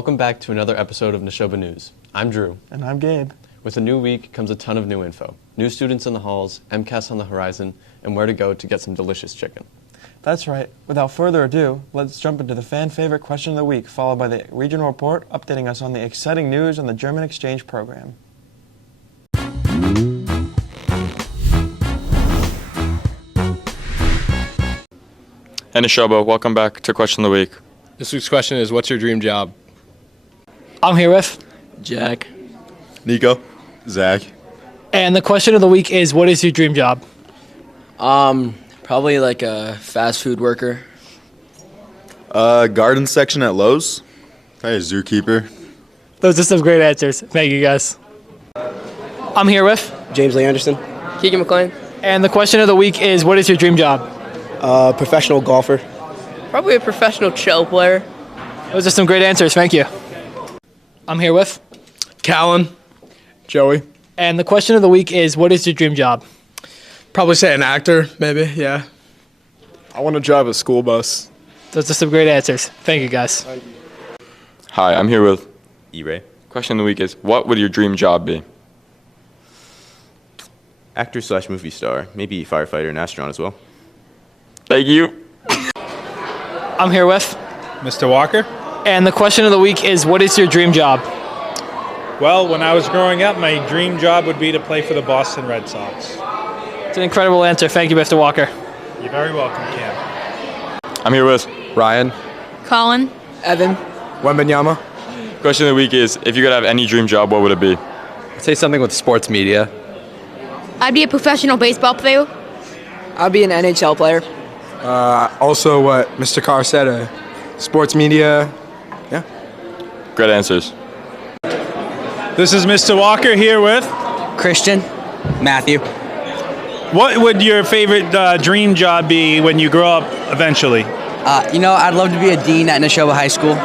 Welcome back to another episode of Nashoba News. I'm Drew. And I'm Gabe. With a new week comes a ton of new info. New students in the halls, MCAS on the horizon, and where to go to get some delicious chicken. That's right. Without further ado, let's jump into the fan-favorite question of the week, followed by the regional report updating us on the exciting news on the German exchange program. Hey Nashoba, welcome back to Question of the Week. This week's question is, what's your dream job? I'm here with Jack. Nico. Zach. And the question of the week is, what is your dream job? Probably like a fast food worker. Garden section at Lowe's. Hey, zookeeper. Those are some great answers. Thank you, guys. I'm here with James Lee Anderson. Keegan McLean. And the question of the week is, what is your dream job? Professional golfer. Probably a professional cello player. Those are some great answers. Thank you. I'm here with Callan. Joey. And the question of the week is, what is your dream job? Probably say an actor, maybe, yeah. I want to drive a school bus. Those are some great answers. Thank you, guys. Hi, I'm here with E-Ray. Question of the week is, what would your dream job be? Actor/movie star. Maybe firefighter and astronaut as well. Thank you. I'm here with Mr. Walker? And the question of the week is, what is your dream job? Well, when I was growing up, my dream job would be to play for the Boston Red Sox. It's an incredible answer. Thank you, Mr. Walker. You're very welcome, Cam. I'm here with Ryan. Colin. Evan. Wembenyama. Question of the week is, if you could have any dream job, what would it be? I'd say something with sports media. I'd be a professional baseball player. I'll be an NHL player. Also what Mr. Carr said, sports media. Yeah. Great answers. This is Mr. Walker here with. Christian. Matthew. What would your favorite dream job be when you grow up eventually? I'd love to be a dean at Nashoba High School.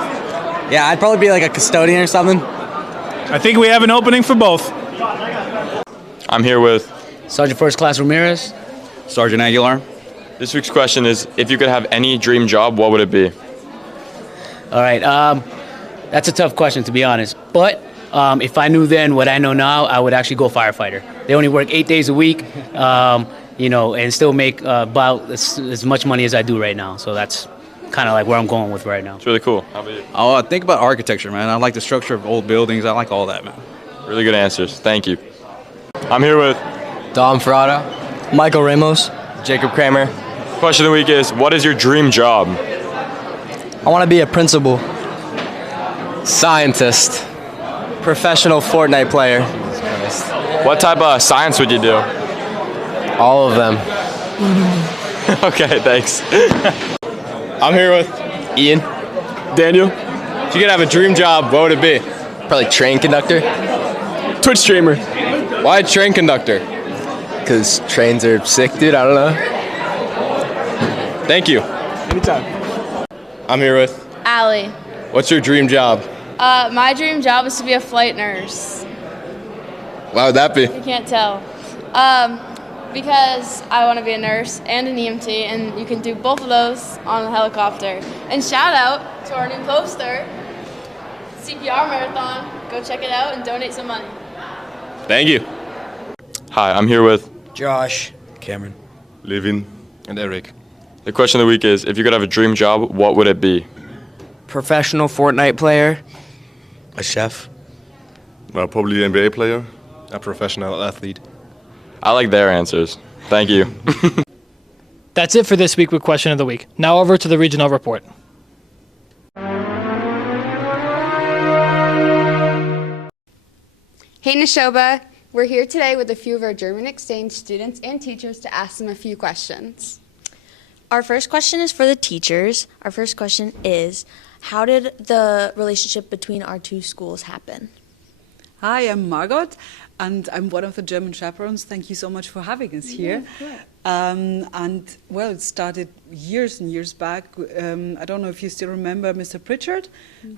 Yeah, I'd probably be like a custodian or something. I think we have an opening for both. I'm here with Sergeant First Class Ramirez. Sergeant Aguilar. This week's question is, if you could have any dream job, what would it be? All right, that's a tough question, to be honest. But if I knew then what I know now, I would actually go firefighter. They only work 8 days a week, and still make about as much money as I do right now. So that's kind of like where I'm going with right now. It's really cool. How about you? Oh, think about architecture, man. I like the structure of old buildings. I like all that, man. Really good answers. Thank you. I'm here with Dom Ferrata. Michael Ramos. Jacob Kramer. Question of the week is, what is your dream job? I want to be a principal. Scientist. Professional Fortnite player. What type of science would you do? All of them. Okay, thanks. I'm here with Ian. Daniel. If you could have a dream job, what would it be? Probably train conductor. Twitch streamer. Why train conductor? Because trains are sick, dude. I don't know. Thank you. Anytime. I'm here with Allie. What's your dream job? My dream job is to be a flight nurse. Why would that be? You can't tell. Because I want to be a nurse and an EMT, and you can do both of those on a helicopter. And shout out to our new poster, CPR Marathon. Go check it out and donate some money. Thank you. Hi, I'm here with Josh. Cameron. Levin. And Eric. the question of the week is, if you could have a dream job, what would it be? Professional Fortnite player. A chef. Well, probably an NBA player. A professional athlete. I like their answers. Thank you. That's it for this week with Question of the Week. Now over to the regional report. Hey Nashoba, we're here today with a few of our German exchange students and teachers to ask them a few questions. Our first question is for the teachers. Our first question is, how did the relationship between our two schools happen? Hi, I'm Margot, and I'm one of the German chaperones. Thank you so much for having us here. And well, it started years and years back. I don't know if you still remember Mr. Pritchard,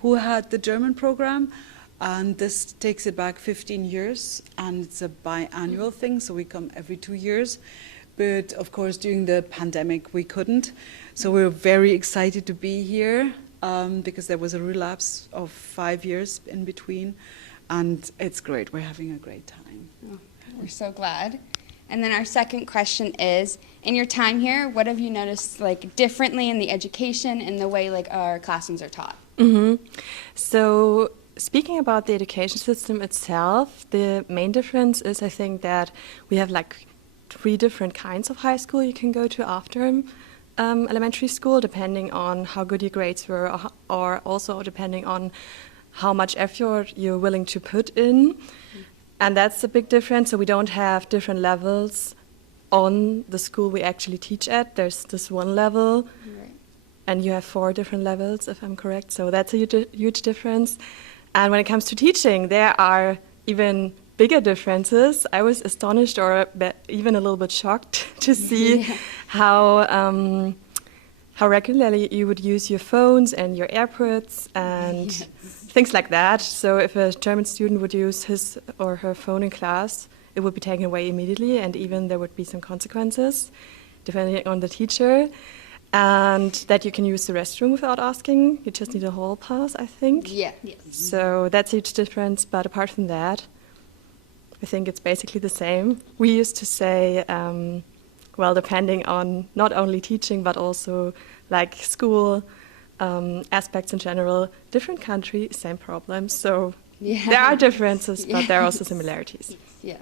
who had the German program. And this takes it back 15 years, and it's a biannual thing, so we come every 2 years. But of course, during the pandemic, we couldn't. So we're very excited to be here because there was a relapse of 5 years in between. And it's great. We're having a great time. Oh, we're so glad. And then our second question is, in your time here, what have you noticed like differently in the education and the way like our classrooms are taught? So speaking about the education system itself, the main difference is I think that we have like 3 different kinds of high school you can go to after elementary school, depending on how good your grades were, or also depending on how much effort you're willing to put in. And that's a big difference. So we don't have different levels on the school we actually teach at. There's this one level, and you have 4 different levels, if I'm correct. So that's a huge difference. And when it comes to teaching, there are even bigger differences. I was astonished or even a little bit shocked to see how regularly you would use your phones and your AirPods and things like that. So if a German student would use his or her phone in class, it would be taken away immediately, and even there would be some consequences depending on the teacher. And that you can use the restroom without asking. You just need a hall pass, I think. Yeah. Yes. So that's a huge difference. But apart from that, I think it's basically the same. We used to say, well, depending on not only teaching, but also like school aspects in general, different country, same problems. So there are differences, but there are also similarities. Yeah.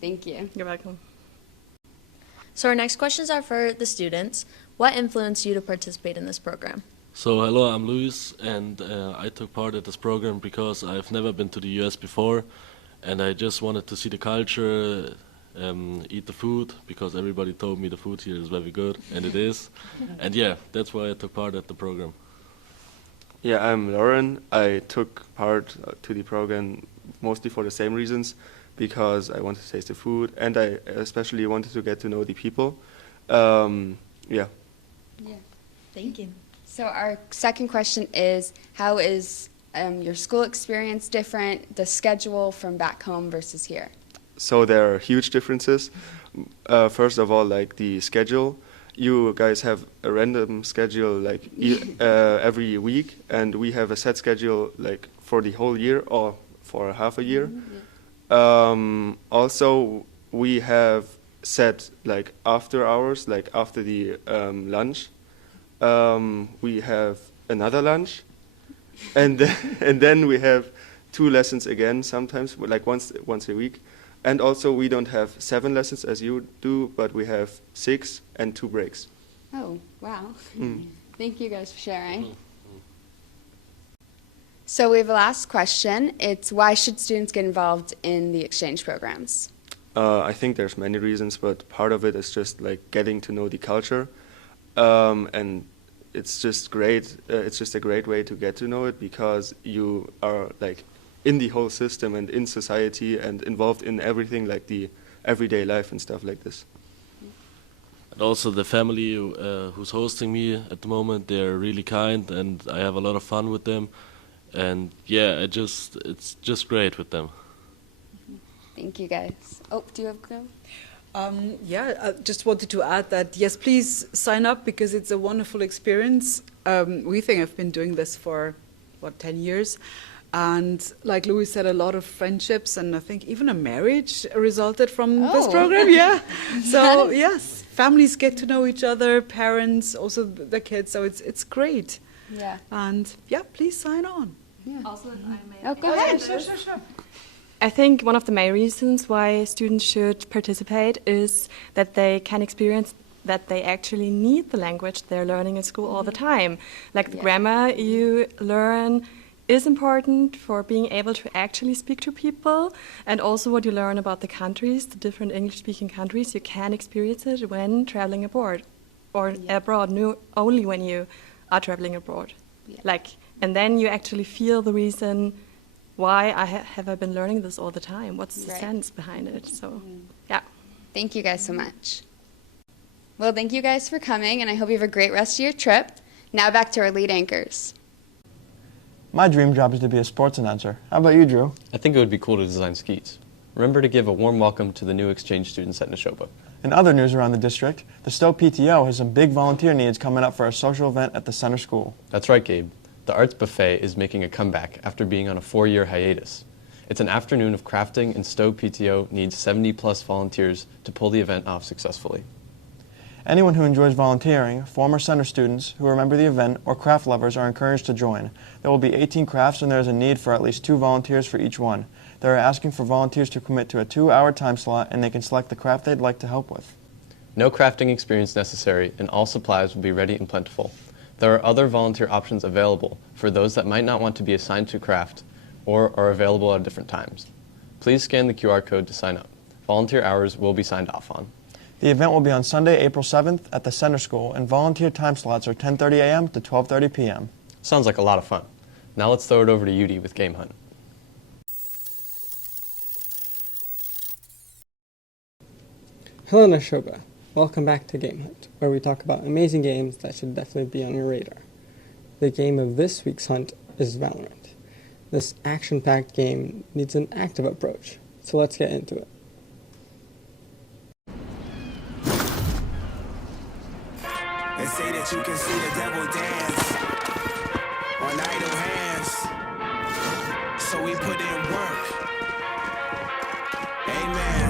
Thank you. You're welcome. So our next questions are for the students. What influenced you to participate in this program? So hello, I'm Luis, and I took part in this program because I've never been to the US before, and I just wanted to see the culture, eat the food, because everybody told me the food here is very good, and it is. And yeah, that's why I took part at the program. Yeah, I'm Lauren. I took part to the program mostly for the same reasons, because I wanted to taste the food, and I especially wanted to get to know the people. Yeah. Thank you. So our second question is, how is your school experience different, the schedule from back home versus here? So there are huge differences. First of all, like the schedule. You guys have a random schedule like every week, and we have a set schedule like for the whole year or for half a year. Also, we have set like after hours, like after the lunch. We have another lunch, and then we have 2 lessons again sometimes, like once a week. And also we don't have 7 lessons as you do, but we have 6 and 2 breaks. Oh, wow. Thank you guys for sharing. So we have a last question. It's, why should students get involved in the exchange programs? I think there's many reasons, but part of it is just like getting to know the culture. And it's just great. It's just a great way to get to know it, because you are like in the whole system and in society and involved in everything, like the everyday life and stuff like this. And also the family who's hosting me at the moment, they're really kind, and I have a lot of fun with them. And yeah, it's just great with them. Thank you guys. Oh, do you have a go? Yeah, I just wanted to add that, yes, please sign up, because it's a wonderful experience. We think I've been doing this for, 10 years. And like Louis said, a lot of friendships, and I think even a marriage resulted from this program. Yeah. So yes, families get to know each other, parents, also the kids. So it's great. Yeah. And yeah, please sign on. Yeah. Also, if I may. Oh, go ahead. Sure. I think one of the main reasons why students should participate is that they can experience that they actually need the language they're learning in school all the time. Like the grammar you learn is important for being able to actually speak to people, and also what you learn about the countries, the different English-speaking countries, you can experience it when traveling abroad, or abroad, only when you are traveling abroad. And then you actually feel the reason why have I been learning this all the time? What's the sense behind it? So, yeah. Thank you guys so much. Well, thank you guys for coming, and I hope you have a great rest of your trip. Now back to our lead anchors. My dream job is to be a sports announcer. How about you, Drew? I think it would be cool to design skis. Remember to give a warm welcome to the new exchange students at Nashoba. In other news around the district, the Stowe PTO has some big volunteer needs coming up for a social event at the center school. That's right, Gabe. The Arts Buffet is making a comeback after being on a 4-year hiatus. It's an afternoon of crafting, and Stowe PTO needs 70-plus volunteers to pull the event off successfully. Anyone who enjoys volunteering, former center students who remember the event, or craft lovers are encouraged to join. There will be 18 crafts, and there is a need for at least 2 volunteers for each one. They are asking for volunteers to commit to a 2-hour time slot, and they can select the craft they'd like to help with. No crafting experience necessary, and all supplies will be ready and plentiful. There are other volunteer options available for those that might not want to be assigned to craft or are available at different times. Please scan the QR code to sign up. Volunteer hours will be signed off on. The event will be on Sunday, April 7th at the center school, and volunteer time slots are 10:30 a.m. to 12:30 p.m. Sounds like a lot of fun. Now let's throw it over to Yudi with Game Hunt. Hello Nashoba, welcome back to Game Hunt, where we talk about amazing games that should definitely be on your radar. The game of this week's hunt is Valorant. This action-packed game needs an active approach, so let's get into it. They say that you can see the devil dance on idle hands, so we put in work. Amen.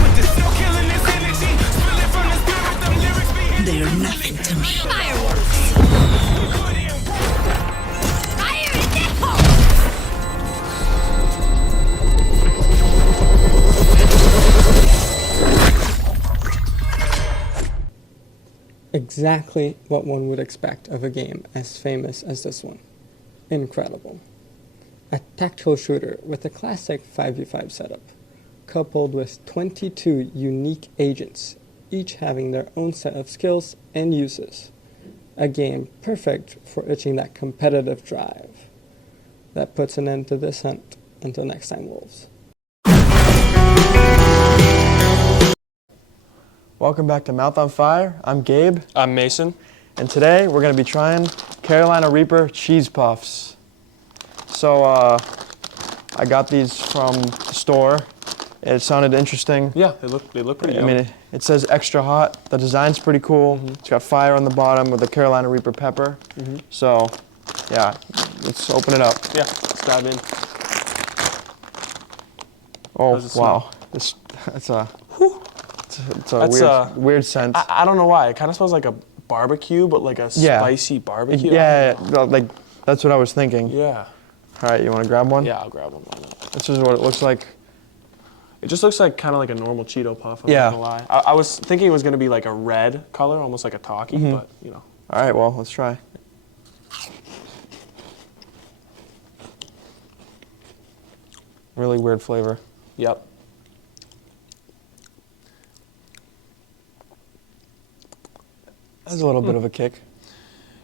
But they're still killing this energy, spilling from the spirit, them lyrics being. They are nothing to me. Fireworks. Fire in the hole. Exactly what one would expect of a game as famous as this one. Incredible. A tactical shooter with a classic 5v5 setup, coupled with 22 unique agents, each having their own set of skills and uses. A game perfect for itching that competitive drive. That puts an end to this hunt. Until next time, Wolves. Welcome back to Mouth on Fire. I'm Gabe. I'm Mason. And today we're going to be trying Carolina Reaper cheese puffs. So I got these from the store. It sounded interesting. Yeah, they look pretty I yummy. mean, it says extra hot. The design's pretty cool. It's got fire on the bottom with the Carolina Reaper pepper. So, yeah, let's open it up. Yeah, let's dive in. Oh, How's it wow. It's a weird scent. I don't know why. It kind of smells like a barbecue, but like a spicy barbecue. Like that's what I was thinking. Yeah. All right, you want to grab one? Yeah, I'll grab one. This is what it looks like. It just looks like kind of like a normal Cheeto puff. I'm not gonna lie. I was thinking it was gonna be like a red color, almost like a Talkie, but you know. All right, well, let's try. Really weird flavor. Yep. That's a little bit of a kick.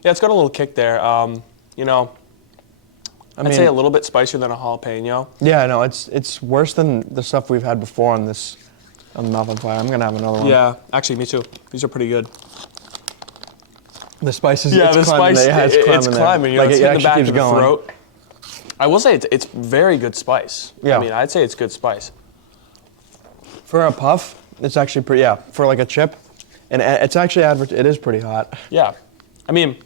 Yeah, it's got a little kick there. You know, I'd say a little bit spicier than a jalapeno. Yeah, no, it's worse than the stuff we've had before on the Mouth on Fire. I'm gonna have another one. Yeah, actually, me too. These are pretty good. The spice is the spice. It's climbing. You know, Like it's it in the back keeps of the going. throat. I will say it's very good spice. Yeah. I mean, I'd say it's good spice. For a puff, it's actually pretty. Yeah, for like a chip, and it's actually it is pretty hot. Yeah, I mean,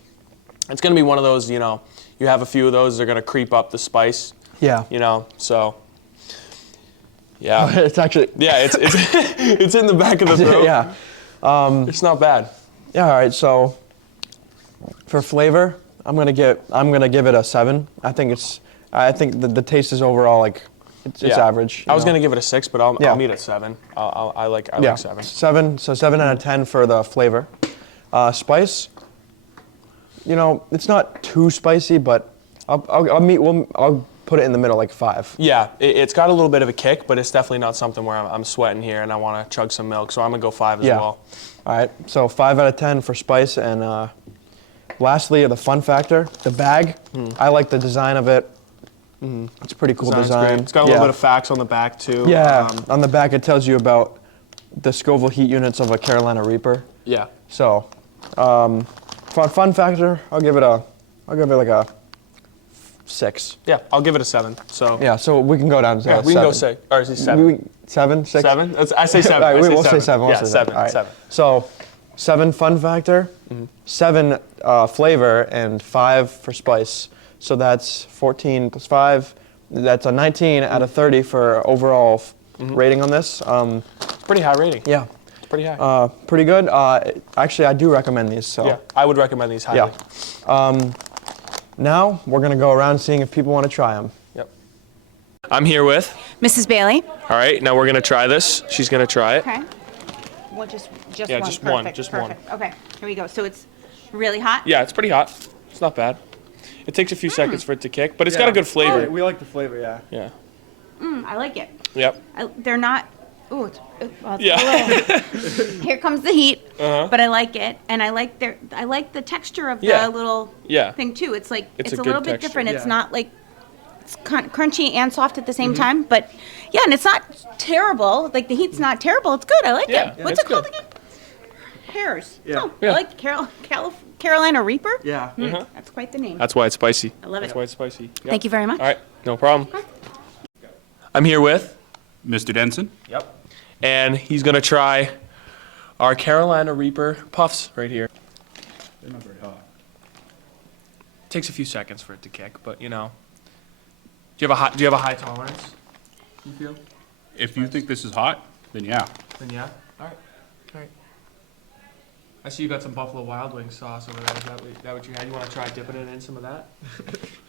it's gonna be one of those. You know, you have a few of those, they're gonna creep up the spice. Yeah. You know, so. Yeah. It's actually. Yeah, it's it's in the back of the throat. Yeah. It's not bad. Yeah. All right. So, for flavor, I'm gonna give it a 7. I think the taste is overall like it's average. I was gonna give it a 6, but I'll meet at 7. I like 7. 7. So 7 out of 10 for the flavor. Spice. You know, it's not too spicy, but I'll put it in the middle, like 5. Yeah, it's got a little bit of a kick, but it's definitely not something where I'm sweating here and I want to chug some milk, so I'm gonna go 5 as well. All right, so 5 out of 10 for spice, and lastly, the fun factor, the bag. I like the design of it. It's a pretty cool design. Great. It's got a little bit of facts on the back too. Yeah, on the back it tells you about the Scoville heat units of a Carolina Reaper. Yeah. So, for fun factor, I'll give it like a 6. Yeah, I'll give it a 7. So Yeah, so we can go down to yeah, we 7. can go 6. Or is he 7? 7, 6? 7? I say 7. All right, I we'll say 7. Yeah, 7. All right. 7. So 7 fun factor, 7 flavor, and 5 for spice. So that's 14 plus 5. That's a 19 out of 30 for overall rating on this. Pretty high rating. Yeah. It's pretty high. Pretty good. Actually, I do recommend these. So Yeah, I would recommend these highly. yeah. Now we're gonna go around seeing if people want to try them. Yep. I'm here with Mrs. Bailey. All right, now we're gonna try this. She's gonna try it. Okay. Well, just Yeah, one. just one, Perfect, just one. perfect. Okay, here we go. So it's really hot? Yeah, it's pretty hot. It's not bad. It takes a few seconds for it to kick, but it's got a good flavor. We like the flavor, yeah. Yeah. I like it. Yep. They're not. Ooh, well, it's Yeah. a little. Here comes the heat, Uh-huh. but I like it, and I like the texture of Yeah. the little Yeah. thing too. It's like It's it's a a little good bit texture. different. It's Yeah. not like it's crunchy and soft at the same Mhm. time, but yeah, and it's not terrible. Like the heat's not terrible. It's good. I like Yeah, it. What's it's it called good. again? Pears. Yeah. Oh, Yeah. I like Carolina Reaper. Yeah. That's quite the name. That's why it's spicy. I love That's it. why it's spicy. Yep. Thank you very much. All right, no problem. I'm here with Mr. Denson. Yep. And he's gonna try our Carolina Reaper puffs right here. They're not very hot. Takes a few seconds for it to kick, but you know. Do you have a high tolerance? You feel? If you think this is hot, then yeah. Then yeah. All right. All right. I see you got some Buffalo Wild Wings sauce over there. Is that what you had? You want to try dipping it in some of that?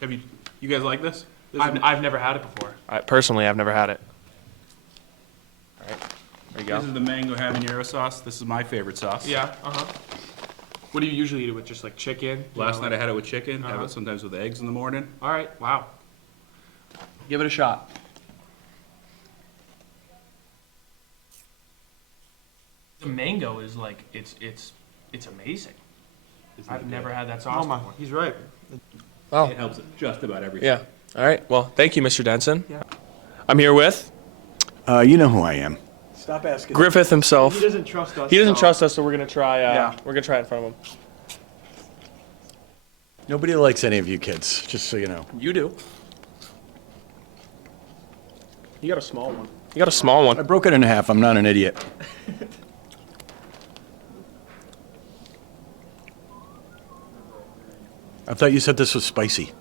Have you guys like this? I've never had it before. Personally, I've never had it. All right. There you go. This is the mango habanero sauce. This is my favorite sauce. Yeah. What do you usually eat it with? Just like chicken? Last night I had it with chicken. Have Uh-huh. it sometimes with eggs in the morning. All right. Wow. Give it a shot. The mango is like it's amazing. Isn't I've it never good? had that sauce before. He's right. Oh. It helps just about everything. Yeah. All right. Well, thank you, Mr. Denson. Yeah. I'm here with You know who I am. Stop asking. Griffith himself. He doesn't trust us. He doesn't so- trust us, so we're gonna try. Yeah. We're gonna try it in front of him. Nobody likes any of you kids, just so you know. You do. You got a small one. You got a small one. I broke it in half. I'm not an idiot. I thought you said this was spicy.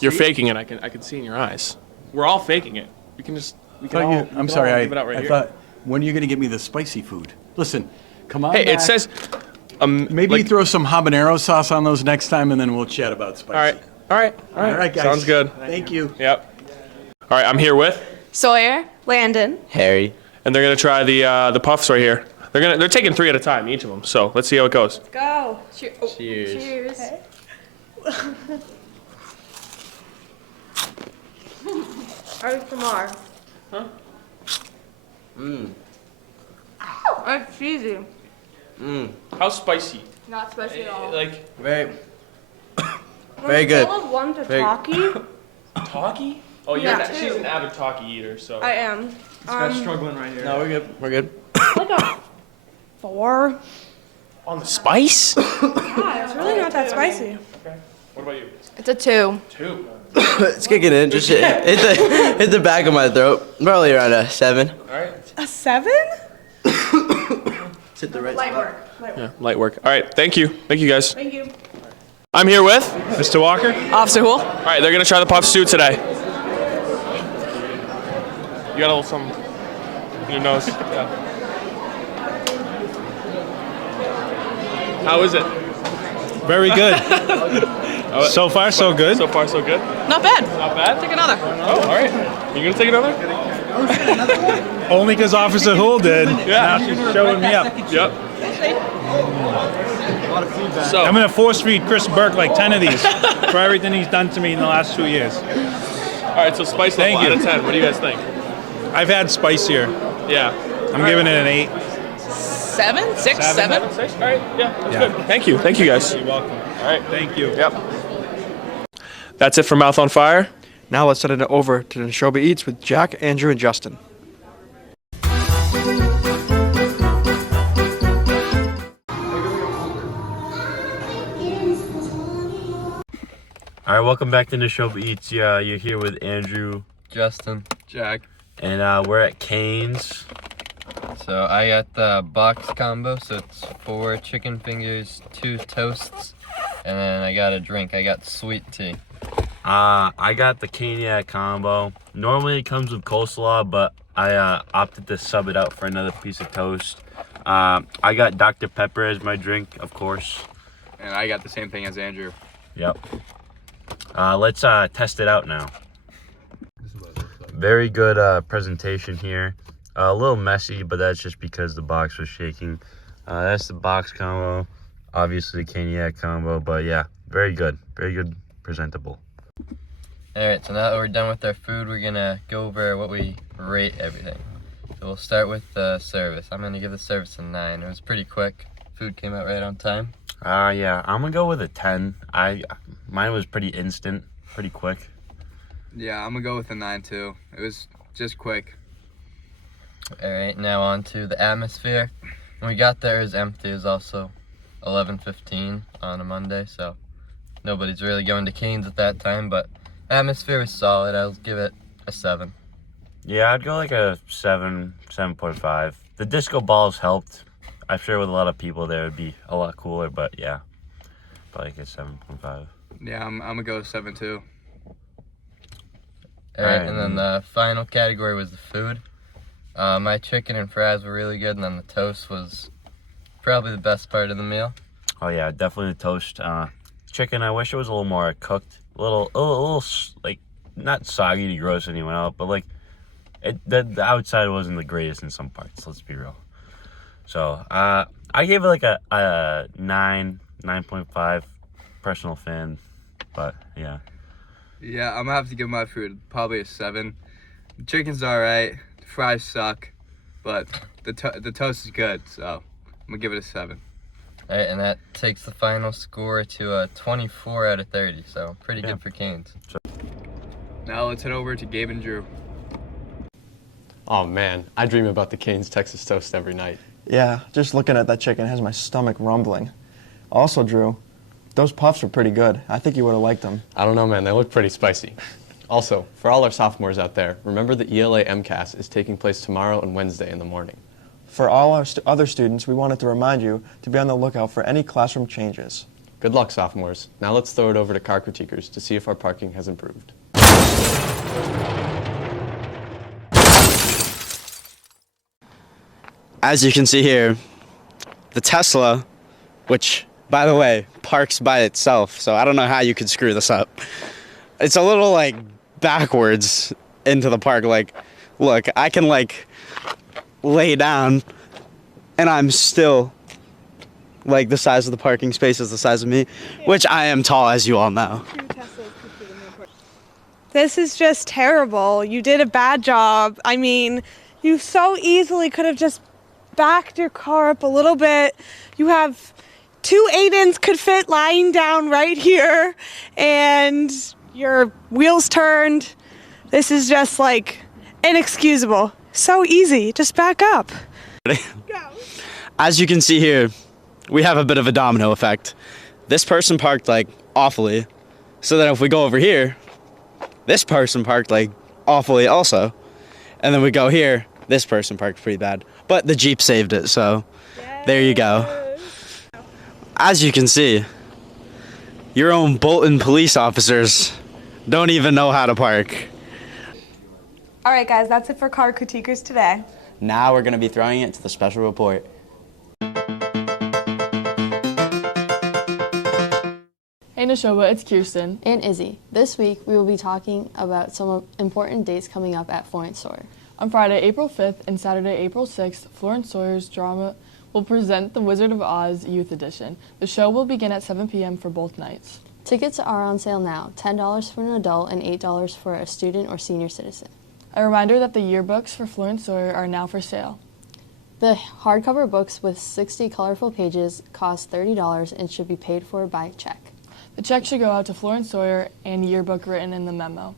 You're faking it. I can see in your eyes. We're all faking it. We can just. We can all, we I'm can sorry. all give it out right I here. thought, when are you going to get me the spicy food? Listen, come on Hey, back. it says. Maybe like- throw some habanero sauce on those next time, and then we'll chat about spicy. All right. All right. All right, guys. Sounds good. Thank you. Yep. All right. I'm here with, Sawyer, Landon. Harry. and they're gonna try the puffs right here. They're taking 3 at a time, each of them. So let's see how it goes. Go. Cheers. Cheers. ASMR. Huh? Mmm. It's cheesy. Mmm. How spicy? Not spicy at all. Like Very. Very good. On a scale of 1 to Very- talkie, talkie? Oh, Yeah. she's an avid talkie eater, so. I am. This guy's struggling right here. No, we're good. We're good. Like a 4. On the spice? Yeah, it's really not that spicy. Okay. What about you? It's a 2. 2. It's kicking in. Just hit the back of my throat. Probably around a 7. All right. A 7? It's hit the right Light spot. work. Light work. Yeah, light work. All right. Thank you. Thank you, guys. Thank you. I'm here with Mr. Walker? Officer Hool. All right, they're gonna try the puffs too today. You got a little something in your nose. Yeah. How is it? Very good. So far, so good. So far, so good. Not bad. Not bad. Take another. Oh, all right. You gonna take another? Only because Officer Hull did. Yeah. Now she's showing me up. Yep. So I'm going to force feed Chris Burke like 10 of these for everything he's done to me in the last 2 years. all right. So spice level Thank out you. of 10. What do you guys think? I've had spicier. Yeah. I'm giving it an 8. 7? 6? 7? 6. All right. Yeah. That's Yeah. good. Thank you. Thank you, guys. You're welcome. All right. Thank you. Yep. That's it for Mouth on Fire. Now let's send it over to Nashoba Eats with Jack, Andrew, and Justin. All right, welcome back to Nashoba Eats. You're here with Andrew, Justin, Jack, and we're at Cane's. So I got the box combo, so it's 4 chicken fingers, 2 toasts, and then I got a drink. I got sweet tea. I got the Caniac combo. Normally it comes with coleslaw, but I opted to sub it out for another piece of toast. I got Dr. Pepper as my drink, of course. And I got the same thing as Andrew. Yep. Let's test it out now. Very good presentation here. A little messy, but that's just because the box was shaking. That's the box combo. Obviously the Caniac combo, but yeah, very good. Very good, presentable. Alright, so now that we're done with our food, we're gonna go over what we rate everything. So we'll start with the service. I'm gonna give the service a 9. It was pretty quick. Food came out right on time. Yeah, I'm gonna go with a 10. Mine was pretty instant, pretty quick. Yeah, I'm gonna go with a 9 too. It was just quick. Alright, now on to the atmosphere. When we got there, it was empty. It was also 11:15 on a Monday, so nobody's really going to Cane's at that time, but atmosphere was solid. I'll give it a 7. Yeah, I'd go like a 7, 7.5. The disco balls helped. I'm sure with a lot of people there would be a lot cooler, but yeah, probably like a 7.5. Yeah, I'm gonna go 7 too. Alright, and then the final category was the food. My chicken and fries were really good, and then the toast was probably the best part of the meal. Oh yeah, definitely the toast. Chicken, I wish it was a little more cooked. A little like, not soggy to gross anyone out, but like, the outside wasn't the greatest in some parts, let's be real. So, I gave it like a 9.5, personal fan, but yeah. Yeah, I'm gonna have to give my food probably a 7. The chicken's alright, the fries suck, but the toast is good, so I'm gonna give it a 7. Alright, and that takes the final score to a 24 out of 30, so pretty good for Cane's. Now let's head over to Gabe and Drew. Oh man, I dream about the Cane's Texas toast every night. Yeah, just looking at that chicken has my stomach rumbling. Also, Drew, those puffs were pretty good. I think you would have liked them. I don't know, man. They look pretty spicy. Also, for all our sophomores out there, remember the ELA MCAS is taking place tomorrow and Wednesday in the morning. For all our other students, we wanted to remind you to be on the lookout for any classroom changes. Good luck, sophomores. Now let's throw it over to car critiquers to see if our parking has improved. As you can see here, the Tesla, which, by the way, parks by itself, so I don't know how you could screw this up. It's a little, like, backwards into the park. Like, look, I can, like, lay down, and I'm still, like, the size of the parking space is the size of me, which I am tall, as you all know. This is just terrible. You did a bad job. I mean, you so easily could have just backed your car up a little bit. You have 2 Aidens could fit lying down right here, and your wheels turned. This is just like inexcusable. So easy, just back up. As you can see here, we have a bit of a domino effect. This person parked like awfully, so then if we go over here, this person parked like awfully also, and then we go here, this person parked pretty bad, but the Jeep saved it, so there you go. As you can see, your own Bolton police officers don't even know how to park. All right, guys, that's it for Car Critiquers today. Now we're going to be throwing it to the special report. Hey Nashoba, it's Kirsten. And Izzy. This week we will be talking about some important dates coming up at Florence Sawyer. On Friday, April 5th and Saturday, April 6th, Florence Sawyer's drama will present The Wizard of Oz Youth Edition. The show will begin at 7 p.m. for both nights. Tickets are on sale now, $10 for an adult and $8 for a student or senior citizen. A reminder that the yearbooks for Florence Sawyer are now for sale. The hardcover books with 60 colorful pages cost $30 and should be paid for by check. The check should go out to Florence Sawyer and yearbook written in the memo.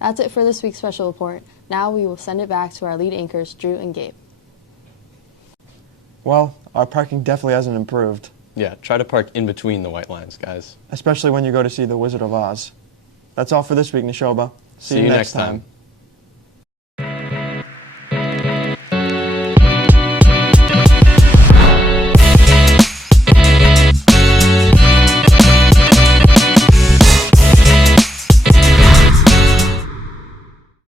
That's it for this week's special report. Now we will send it back to our lead anchors, Drew and Gabe. Well, our parking definitely hasn't improved. Yeah, try to park in between the white lines, guys. Especially when you go to see The Wizard of Oz. That's all for this week, Nashoba. See you next time.